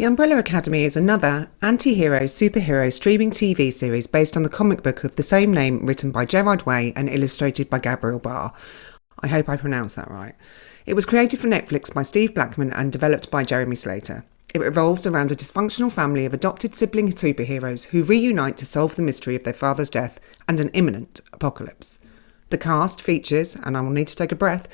The Umbrella Academy is another anti-hero superhero streaming TV series based on the comic book of the same name written by Gerard Way and illustrated by Gabriel Barr. I hope I pronounced that right. It was created for Netflix by Steve Blackman and developed by Jeremy Slater. It revolves around a dysfunctional family of adopted sibling superheroes who reunite to solve the mystery of their father's death and an imminent apocalypse. The cast features, and I will need to take a breath,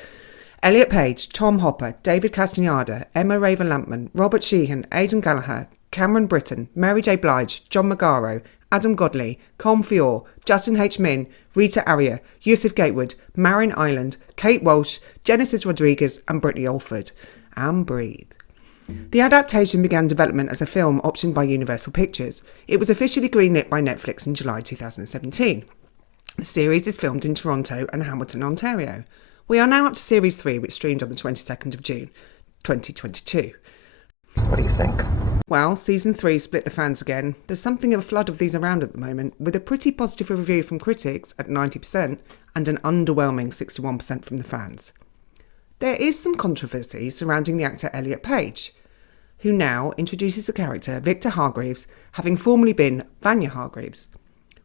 Elliot Page, Tom Hopper, David Castaneda, Emma Raven-Lampman, Robert Sheehan, Aidan Gallagher, Cameron Britton, Mary J. Blige, John Magaro, Adam Godley, Colm Feore, Justin H. Min, Rita Aria, Yusuf Gatewood, Marin Island, Kate Walsh, Genesis Rodriguez and Brittany Alford. And breathe. The adaptation began development as a film optioned by Universal Pictures. It was officially greenlit by Netflix in July 2017. The series is filmed in Toronto and Hamilton, Ontario. We are now up to Series 3, which streamed on the 22nd of June, 2022. What do you think? Well, Season 3 split the fans again. There's something of a flood of these around at the moment, with a pretty positive review from critics at 90% and an underwhelming 61% from the fans. There is some controversy surrounding the actor Elliot Page, who now introduces the character Victor Hargreaves, having formerly been Vanya Hargreaves.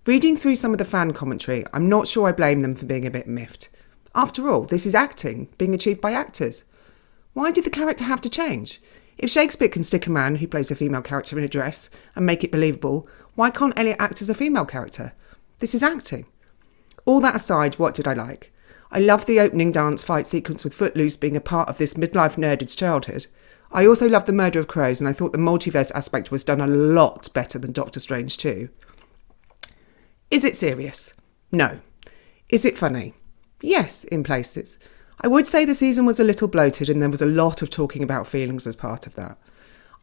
Reading through some of the fan commentary, I'm not sure I blame them for being a bit miffed. After all, this is acting, being achieved by actors. Why did the character have to change? If Shakespeare can stick a man who plays a female character in a dress and make it believable, why can't Elliot act as a female character? This is acting. All that aside, what did I like? I love the opening dance fight sequence with Footloose being a part of this midlife nerded's childhood. I also love the murder of crows, and I thought the multiverse aspect was done a lot better than Doctor Strange 2. Is it serious? No. Is it funny? Yes, in places. I would say the season was a little bloated and there was a lot of talking about feelings as part of that.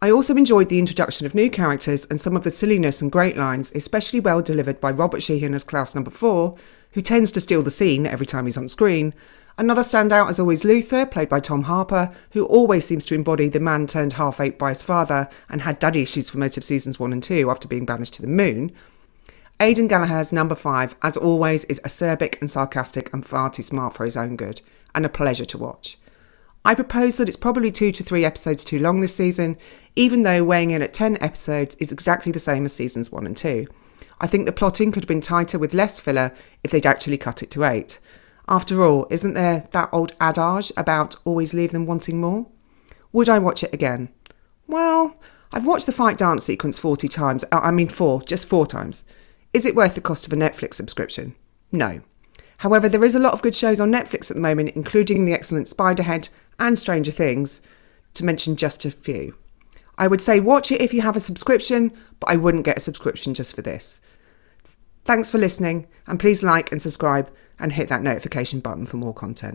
I also enjoyed the introduction of new characters and some of the silliness and great lines, especially well delivered by Robert Sheehan as Klaus Number 4, who tends to steal the scene every time he's on screen. Another standout is always Luther, played by Tom Harper, who always seems to embody the man turned half-ape by his father and had daddy issues for most of seasons 1 and 2 after being banished to the moon. Aidan Gallagher's Number 5, as always, is acerbic and sarcastic and far too smart for his own good, and a pleasure to watch. I propose that it's probably 2 to 3 episodes too long this season, even though weighing in at 10 episodes is exactly the same as seasons 1 and 2. I think the plotting could have been tighter with less filler if they'd actually cut it to 8. After all, isn't there that old adage about always leave them wanting more? Would I watch it again? Well, I've watched the fight dance sequence 4 times. Is it worth the cost of a Netflix subscription? No. However, there is a lot of good shows on Netflix at the moment, including the excellent Spiderhead and Stranger Things, to mention just a few. I would say watch it if you have a subscription, but I wouldn't get a subscription just for this. Thanks for listening, and please like and subscribe and hit that notification button for more content.